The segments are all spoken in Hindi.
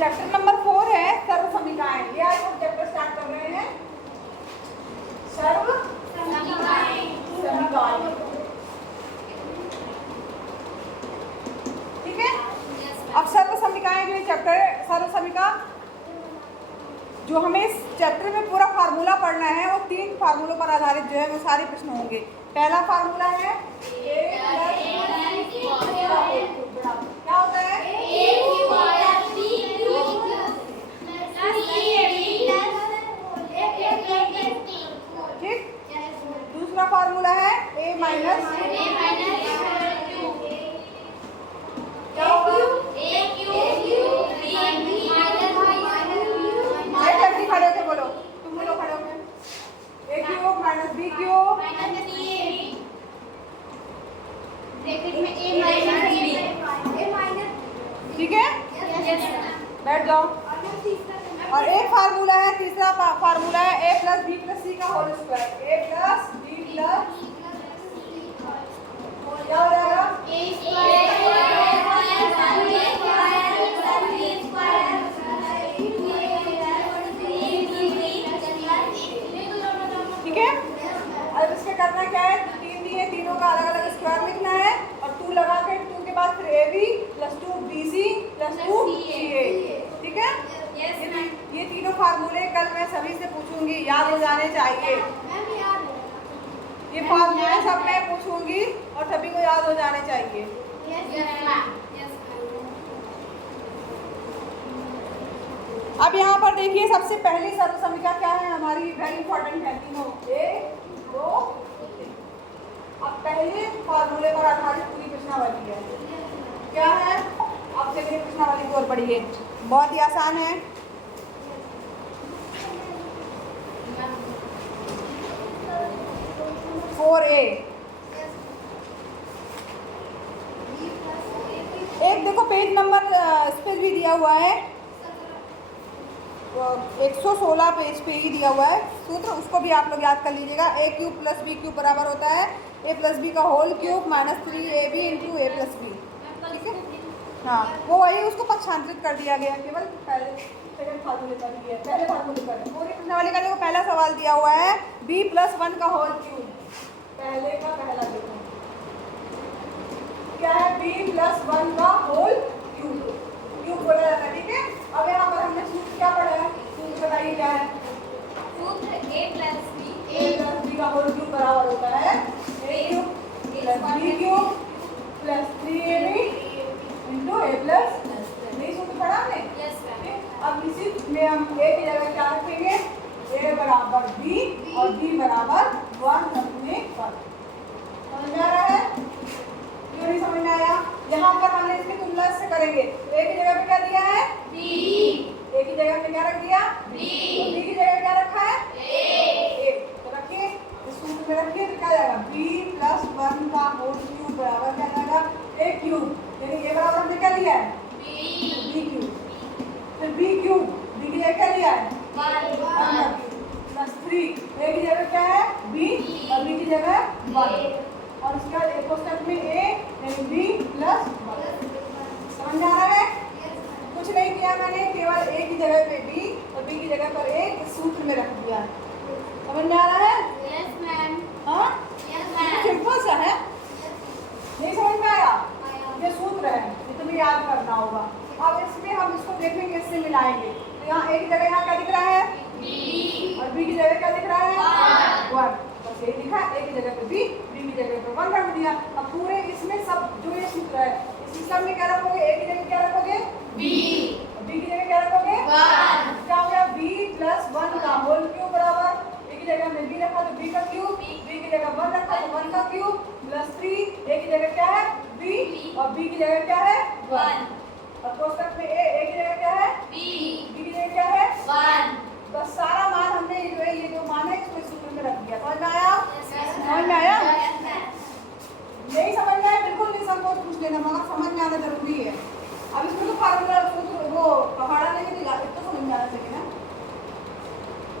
चैप्टर नंबर 4 है सर्व समीकरण। ये आज हम चैप्टर स्टार्ट कर रहे हैं सर्व समीकरण। ठीक है। अब सर्व समीकरण जो चैप्टर है सर्व समीकरण, जो हमें इस चैप्टर में पूरा फार्मूला पढ़ना है वो 3 फार्मूलों पर आधारित जो है वो सारे प्रश्न होंगे। पहला फार्मूला है क्या होता है ठीक। दूसरा फार्मूला है a माइनस खड़े होके बोलो, तुम बोलो खड़े होके a cube minus b cube ठीक है, बैठ जाओ। और एक फार्मूला है, तीसरा फार्मूला है a plus B plus C का whole square. a plus B plus क्या हो जाएगा ठीक है। अब इसके करना क्या है, 3 दिए, तीनों का अलग अलग स्क्वायर लिखना है और 2 लगा के 2 के बाद फिर ab plus 2bc plus 2ca। ठीक है। ये तीनों फार्मूले कल मैं सभी से पूछूंगी, याद हो जाने चाहिए। ये फार्मूले सब मैं पूछूंगी और सभी को याद हो जाने चाहिए। अब यहाँ पर देखिए सबसे पहली सर्व समीकरण क्या है हमारी, वेरी इंपॉर्टेंट है तीनों, 1 2 3। अब पहले फार्मूले पर आधारित पूरी प्रश्नावली है, क्या है। अब चलिए प्रश्नावली की ओर बढ़िए, बहुत ही आसान है। एक देखो पेज नंबर इस पे भी दिया हुआ है, 116 पेज पे ही दिया हुआ है सूत्र, उसको भी आप लोग याद कर लीजिएगा। a cube plus B cube बराबर होता है a प्लस बी का whole cube minus 3ab into a plus B. ठीक है, हाँ वो वही, उसको पक्षांतरित कर दिया गया, केवल पहले सेकंड फार्मूले का दिया है, पहले फार्मूले का पूरी प्रश्नावली का देखो पहला सवाल दिया हुआ है b प्लस 1 का होल क्यूब। पहले का पहला देखो क्या है, b प्लस 1 का होल क्यूब बोला जाता है। ठीक है। अब यहाँ पर हमने सूत्र क्या पढ़ा है, सूत्र बताइए क्या है। सूत्र a प्लस b का होल क्यूब बराबर होता है a cube plus b cube plus 3ab into a plus. नहीं सूत्र पढ़ा हमने। अब इसी में हम a की जगह क्या रखेंगे, a बराबर b और b बराबर 1 रखने पर। समझ में आ रहा है, क्यों नहीं समझ में आया। यहाँ पर हमने इसकी तुलना से करेंगे, तो a की जगह पे क्या दिया है b, a की जगह पे क्या रख दिया b, b की जगह क्या रखा है a। तो रखिए इस सूत्र में रखिए, तो क्या जाएगा b प्लस 1 का होल क्यूब बराबर क्या जाएगा a क्यूब, यानी a बराबर हमने क्या लिया है b क्यूब, फिर b क्यूब b की जगह क्या लिया है 1 प्लस 3, a की जगह क्या है b और b की जगह 1 और इसके बाद एक स्टेप में a यानी b प्लस 1। समझ आ रहा है। कुछ नहीं किया मैंने, केवल a की जगह पे b और b की जगह पर a इस सूत्र में रख दिया। समझ में आ रहा है। Yes ma'am. हाँ सिंपल सा है, नहीं समझ में आया। ये सूत्र है, ये तुम्हें याद करना होगा। अब इसमें हम इसको देखेंगे, इससे मिलाएंगे। तो यहाँ a की जगह यहाँ क्या दिख रहा है b और b की जगह क्या दिख रहा है 1। बस ये लिखा a की जगह पे b, b की जगह पे 1 रख दिया। अब पूरे इसमें सब जो ये सूत्र है इसी सब में क्या रखोगे, a की जगह क्या रखोगे b और b की जगह क्या रखोगे 1। क्या हो गया b प्लस 1 का होल क्यूब बराबर, a की जगह में b रखा तो b का क्यूब, b की जगह 1 रखा तो 1 का क्यूब प्लस 3, a की जगह क्या है b और b की जगह क्या है 1 और कोष्ठक में a की जगह क्या है b की जगह क्या है 1। बस सारा मान हमने ये जो मान है इसको सूत्र में रख दिया। समझ में आया। समझ में आया। नहीं समझ में आया बिल्कुल निसंकोच पूछ लेना, मगर समझ में आना जरूरी है। अब इसमें तो फार्मूला वो पहाड़ा नहीं तो समझ में आना चाहिए ना।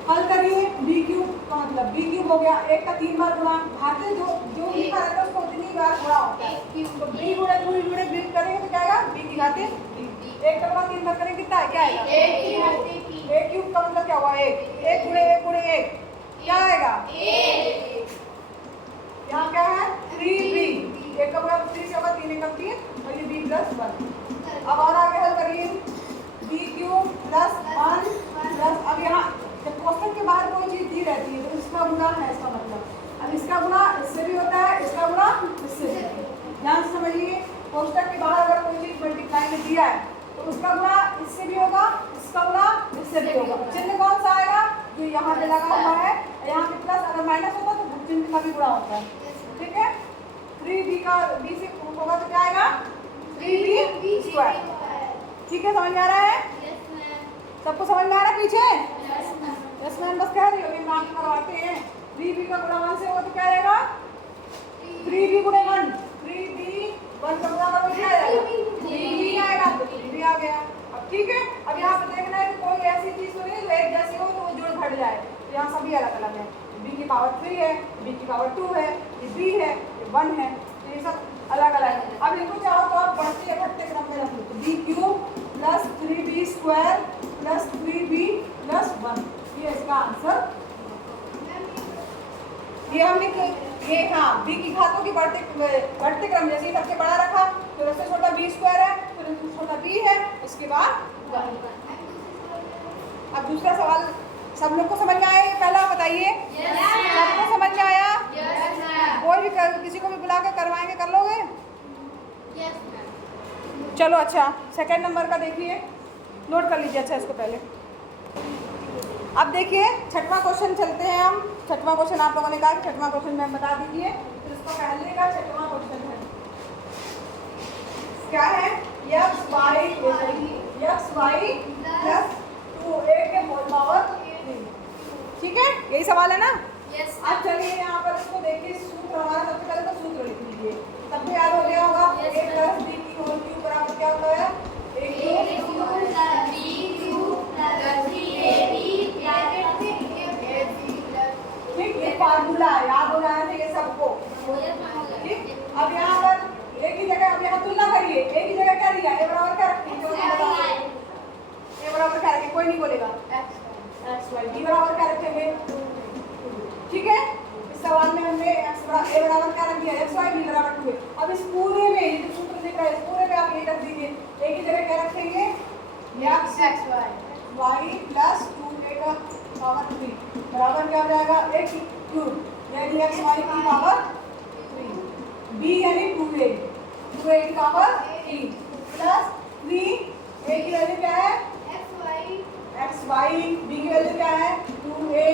हल करिए, बी क्यूब का मतलब बी क्यूब हो गया, 1 का 3 बार गुणा, भाते जो लिखा रहता है उसको उतनी बार गुणा होता है। तो बी गुणे बी करेंगे तो क्या आएगा, बी की घाते 1 का गुणा 3 बार करेंगे कितना है, क्या आएगा? ए क्यूब का मतलब क्या हुआ? एक गुणे एक क्या आएगा? यहाँ क्या है? 3b। एक का मतलब 3 से होगा, 3 एकम 3 और ये b प्लस 1। अब और आगे हल करिए, b क्यूब प्लस 1 प्लस, अब यहाँ जब क्वेश्चन के बाहर कोई चीज दी रहती है तो इसका गुणा है, इसका मतलब अब इसका गुणा इससे भी होता है, इसका गुणा इससे भी। ध्यान से समझिए, कोष्टक के बाहर अगर कोई चीज मल्टीप्लाई में दिया है तो उसका गुणा इससे भी होगा, इसका गुणा इससे भी होगा। चिन्ह कौन सा आएगा? जो यहाँ पे लगा हुआ है, यहाँ पे प्लस, अगर माइनस होता तो चिन्ह का भी गुणा होता है। ठीक है, 3b का b से होगा तो क्या आएगा? 3b square. ठीक है, समझ में आ रहा है? सबको समझ में आ रहा है पीछे? यस मैम, बस कह रही हो, ये मार्क करवाते हैं। 3b का गुणा 1 से होगा तो क्या आएगा? 3b गुणे 1, 3b 1 का गुणा करो क्या आएगा? 3b आएगा, तो 3b आ गया। अब ठीक है, अब यहाँ पे देखना है कि कोई ऐसी चीज तो नहीं जो एक जैसी हो तो वो जोड़ घट जाए, तो यहाँ सभी अलग अलग है। b की पावर 3 है, b की पावर 2 है, ये b है, ये 1 है, तो ये सब अलग अलग है। अब इनको चाहो तो आप बढ़ते घटते क्रम में रख लो, तो b cube plus 3b square plus 3b plus 1, ये इसका आंसर। ये हमने ये हाँ b की घातों की बढ़ते क्रम, जैसे सबसे बड़ा रखा तो उससे छोटा b स्क्वायर है, फिर उससे छोटा b है, उसके बाद 1। अब दूसरा सवाल सब लोग को समझ में आया? पहला बताइए, सबको समझ में आया? कोई भी किसी को भी बुला के करवाएंगे, कर लोगे? चलो अच्छा, सेकंड नंबर का देखिए, नोट कर लीजिए अच्छा इसको पहले। अब देखिए छठवां क्वेश्चन चलते हैं हम। छठवां क्वेश्चन आप लोगों ने कहा कि छठवां क्वेश्चन मैम बता दीजिए, तो इसको पहले का छठवां क्वेश्चन है, क्या है? x y प्लस 2a के होल पावर 3। ठीक है, यही सवाल है ना? अब चलिए यहाँ पर इसको देखिए, सूत्र हमारा सबसे पहले तो सूत्र लिख लीजिए, सबको याद हो गया होगा। a प्लस b की होल क्यूब बराबर क्या होता है? a क्यूब ठीक, ये फार्मूला याद हो जाना चाहिए सबको। ठीक, अब यहाँ पर एक ही जगह, अब यहाँ तुलना करिए, एक ही जगह क्या दिया? a बराबर क्या रखेंगे? a बराबर क्या रखेंगे? कोई नहीं बोलेगा, x y। b बराबर क्या रखेंगे? ठीक है, इस सवाल में हमने a बराबर क्या रख दिया? x y, b बराबर 2 है। अब इस पूरे में ये जो सूत्र दिख रहा है, इस पूरे में आप ये रख दीजिए, एक ही जगह क्या रखेंगे? x y प्लस 2a का पावर 3 बराबर क्या हो जाएगा? a क्यूब, यानी x y की पावर 3, b यानी 2a की पावर 3 प्लस 3, a की वैल्यू क्या है? x y, b की वैल्यू क्या है? 2a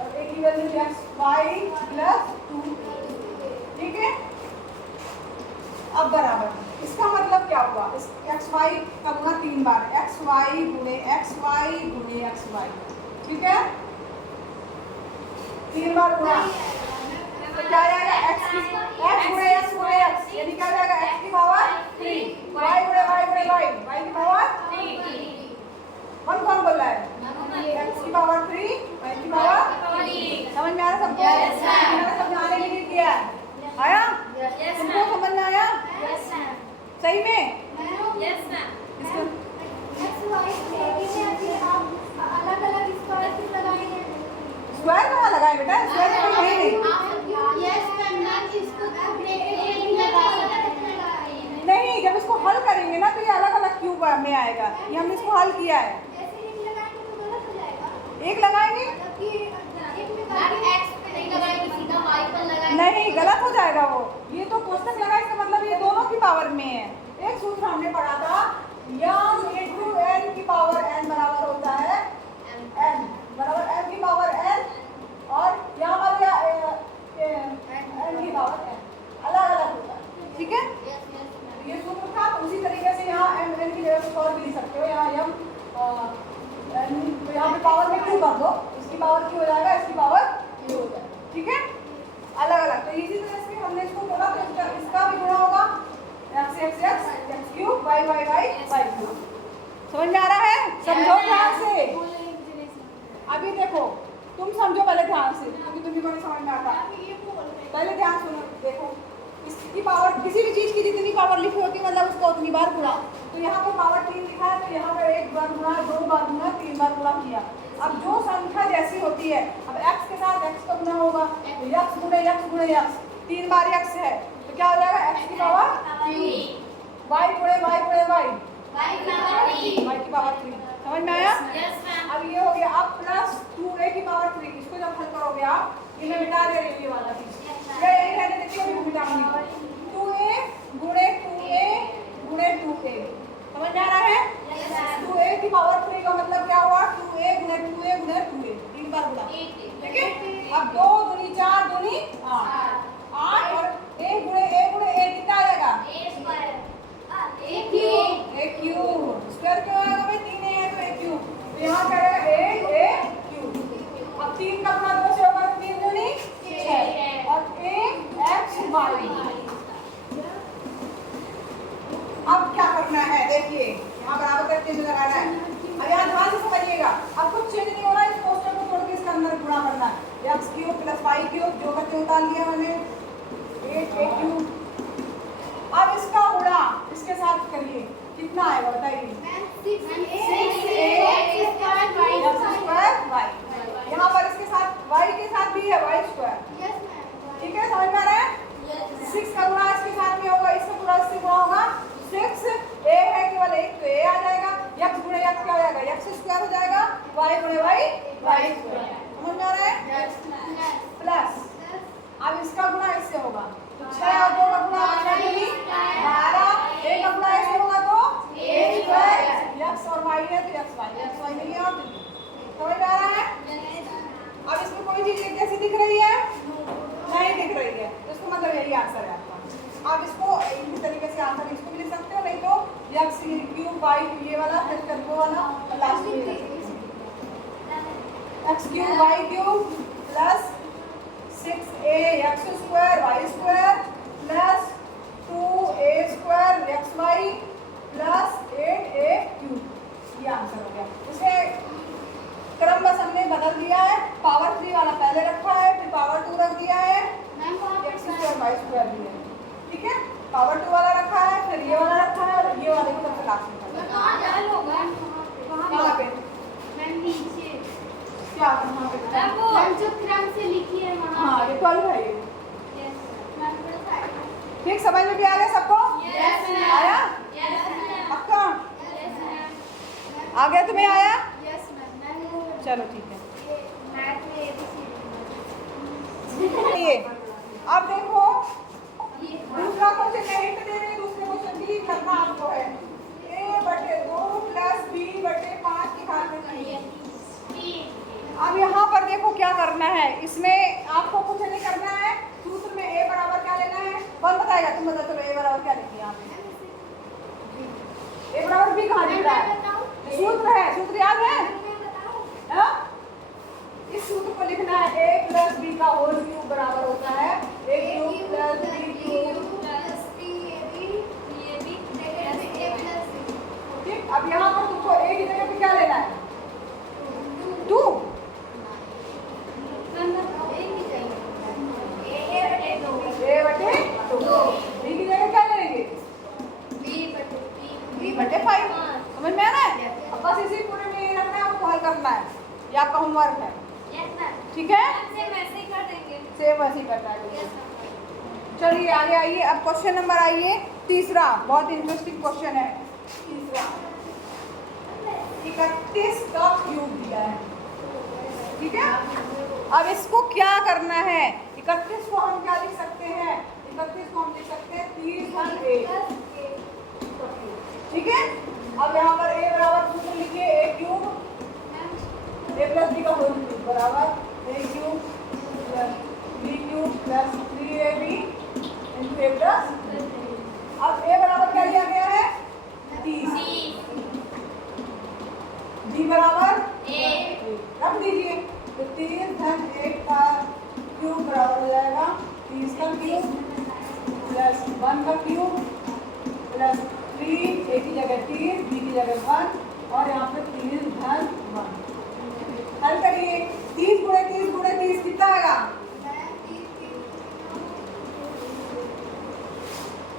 और a की वैल्यू x y प्लस 2। ठीक है, अब बराबर, इसका मतलब क्या हुआ? इस एक्स वाई का गुणा 3 बार, एक्स वाई गुणे एक्स वाई गुणे एक्स वाई। ठीक है, 3 बार गुणा तो क्या आएगा? एक्स गुणे एक्स गुणे एक्स, यानी क्या जाएगा? एक्स की पावर 3, वाई गुणे वाई गुणे वाई, वाई की पावर 3। कौन बोल रहा है? एक्स की पावर 3, वाई की पावर 3। समझ में आ रहा सबको? मैंने समझाने के लिए किया है, आया? तुमको समझ में आया? सही में? स्क्वायर कहाँ लगाए बेटा? स्क्वायर तो कहीं नहीं, जब इसको हल करेंगे ना तो ये अलग अलग क्यूब में आएगा। ये हमने इसको हल किया है, एक लगाएंगे नहीं, गलत हो जाएगा वो। ये तो कोष्टक लगा, इसका मतलब ये दोनों की पावर में है। एक सूत्र हमने पढ़ा था, यम इनटू n की पावर n बराबर होता है n बराबर m की पावर n, और यहाँ पर n की पावर n अलग अलग होता है। ठीक है, ये सूत्र था, उसी तरीके से यहाँ n की जगह कुछ और भी लिख सकते हो। यहाँ यम तो यहाँ पे पावर में क्यों कर दो, इसकी पावर क्यों हो जाएगा, इसकी पावर क्यों हो जाएगा। ठीक है, अलग अलग। तो इसी तरह से हमने इसको बोला तो इसका भी गुणा होगा, x cube y y y y cube. समझ में आ रहा है? समझो ध्यान से। अभी देखो, तुम समझो पहले ध्यान से, क्योंकि तुम्हें को नहीं समझ में आता। पहले ध्यान सुनो, देखो इसकी पावर, किसी भी चीज की जितनी पावर लिखी होती है मतलब उसको उतनी बार गुणा। तो यहाँ पर पावर 3 लिखा है, तो यहाँ पर एक बार गुणा, 2 बार गुणा, 3 बार गुणा किया। अब जो संख्या जैसी होती है, अब x के साथ x का गुणा होगा, x गुणे x गुणे x, 3 बार x है तो क्या हो जाएगा x की पावर 3, y गुणे y गुणे y, y की पावर 3। समझ में आया? अब ये हो गया। अब प्लस 2a की पावर 3, इसको जब हल करोगे आप, ये मैं मिटा दे रही हूँ ये वाला चीज, ये यही रहने देती हूँ, अभी मिटाऊंगी। 2a गुणे 2a गुणे 2a, समझ में आ रहा है? 2a की पावर 3 का मतलब क्या हुआ? 2a गुणे 2a गुणे 2a, 3 बार गुणा, ठीक है? अब 2 दूनी 4 दूनी 8 और a गुणे a कितना आ जाएगा? a cube. स्क्वायर क्यों आएगा भाई? 3a है तो a क्यूब, तो यहाँ क्या आएगा? a cube. अब 3 का गुणा 2 से होगा तो 3 दूनी 6 और a x y। अब क्या करना है देखिए, यहाँ बराबर करके चेंज लगाना है। अब यहाँ ध्यान से समझिएगा, अब कुछ चेंज नहीं हो रहा है, इस पोस्टर को छोड़ के इसके अंदर गुणा करना है। x cube plus y cube, जो करके उतार लिया मैंने, 8a क्यूब। अब इसका गुणा इसके साथ करिए, कितना आएगा बताइए? 6a y। यहाँ पर इसके साथ y के साथ भी है y स्क्वायर, ठीक है? समझ में आ रहा है? 6 का गुणा इसके साथ में होगा, इसका गुणा इससे गुणा होगा। 6a है केवल एक, तो a आ जाएगा। x गुणे x क्या हो जाएगा? x स्क्वायर हो जाएगा। y गुणे y स्क्वायर। समझ में आ रहा है? प्लस अब इसका गुणा इससे होगा, तो 6 और 2 का गुणा 12, a का गुणा इससे होगा तो a स्क्वायर, x और y है तो xy नहीं है। समझ में आ रहा है? अब इसमें कोई चीज एक जैसी दिख रही है? नहीं दिख रही है, तो इसका मतलब यही आंसर है आपका। आप इसको इसी तरीके से आंसर इसको भी लिख सकते हो, नहीं तो x क्यूब y ये वाला फिर वो वाला लास्ट में x cube y cube plus 6a x square y square plus 2a square xy plus 8a cube, ये आंसर हो गया। इसे क्रम बस हमने बदल दिया है, पावर 3 वाला पहले रखा है, फिर पावर 2 रख दिया है, x स्क्वायर y स्क्वायर दिया है, ठीक है? पावर 2 वाला रखा है, फिर ये वाला रखा है और ये वाले को सबसे लास्ट में रखा है। कहाँ पे? क्या कहाँ पे? जो क्रम से लिखी है वहाँ। हाँ ये 12 है ये। ठीक, समझ में भी आ गया सबको? आया? पक्का? आ गया तुम्हें? आया? चलो ठीक है। ये अब देखो, दूसरा क्वेश्चन मैं हिंट दे रही हूँ, दूसरे क्वेश्चन भी करना आपको है। a/2 प्लस b/5 की घात में 3। अब यहाँ पर देखो क्या करना है, इसमें आपको कुछ नहीं करना है। सूत्र में a बराबर क्या लेना है? कौन बताएगा? तुम बता। चलो a बराबर क्या लिखिए यहाँ पे? a बराबर b कहाँ लिख रहा है? सूत्र है, सूत्र याद है? हाँ? इस सूत्र को लिखना है, a प्लस b का होल क्यूब बराबर होता है a cube plus b cube. ठीक, अब यहाँ पर तुमको a की जगह पे क्या लेना है? 2। a/2। b की जगह क्या लेंगे? b/5। समझ में आ रहा है? अब बस इसी पूरे में ये रखना है, आपको हल करना है, ये आपका होमवर्क है, ठीक है? सेम वैसे ही करना है। चलिए आगे आइए। अब क्वेश्चन नंबर आइए तीसरा, बहुत इंटरेस्टिंग क्वेश्चन है तीसरा। 31 का क्यूब दिया है, ठीक है? अब इसको क्या करना है? 31 को हम क्या लिख सकते हैं? 31 को हम लिख सकते हैं 30 ठीक है? अब यहाँ पर a बराबर सूत्र लिखिए, a cube a plus b का होल क्यूब बराबर a cube plus b cube plus 3ab into a plus. अब a बराबर क्या लिया गया है? 30। b बराबर रख दीजिए, तो 30 धन 1 का क्यूब बराबर हो जाएगा 30 का क्यूब प्लस 1 का क्यूब प्लस 3 a की जगह 3 b की जगह 1 और यहाँ पे 30 धन 1। हल करिए। 30 गुणे 30 गुणे 30 कितना आएगा?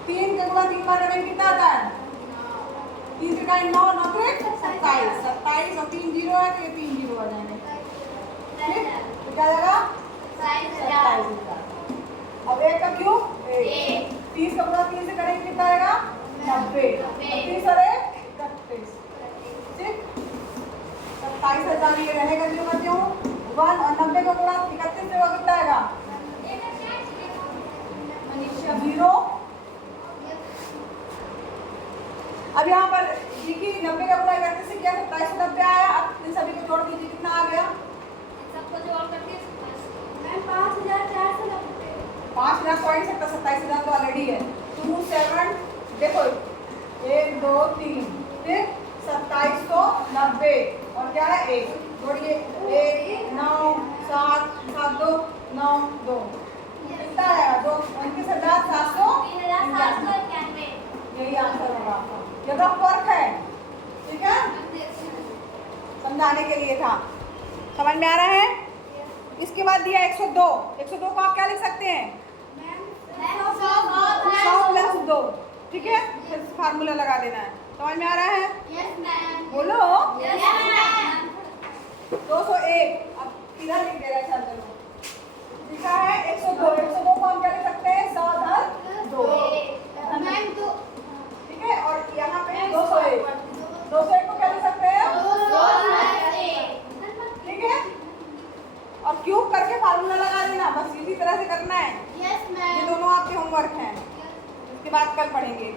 3 का गुणा 3 बार करेंगे कितना आता है? 30 का 9 9 27 27 और 3 जीरो है तो ये 3 जीरो आ जाएंगे। ठीक, तो क्या जाएगा 27। अब 1 का क्यूब 1, 30 का गुणा 3 से करेंगे कितना आएगा 90, 30 और 1 31। ठीक, 27,000 ये रहेगा, जो करती हूँ 1 और 90 का गुणा 31 से वो कितना आएगा 0। अब यहाँ पर देखिए 90 का गुणा 31 से किया 2790 आया। अब इन सभी को जोड़ दीजिए, कितना आ गया सबको जोड़ करके 5,490। 5,000 पॉइंट सकता, 27,000 तो ऑलरेडी है। 2 7 देखो 1 2 3 ठीक 2790 और क्या है 1 जोड़िए 1 9 7 7 2 9 2 कितना आएगा 2 29,791। यही आंसर होगा आपका। ये तो फर्क है, ठीक है, समझाने के लिए था। समझ में आ रहा है। इसके बाद दिया 102। 102 को आप क्या लिख सकते हैं 100 प्लस 2। ठीक है, फिर फार्मूला लगा देना है। समझ में आ रहा है, बोलो 201। अब किधर लिख दे रहा है, चल चलो लिखा है 102। 102 को हम क्या लिख सकते हैं 100 धन 2। ठीक है, और यहाँ पे 201। 201 को क्या लिख सकते हैं ठीक है, और क्यूब करके फार्मूला लगा देना, बस इसी तरह से करना है। ये दोनों आपके होमवर्क हैं, इसके बाद कल पढ़ेंगे।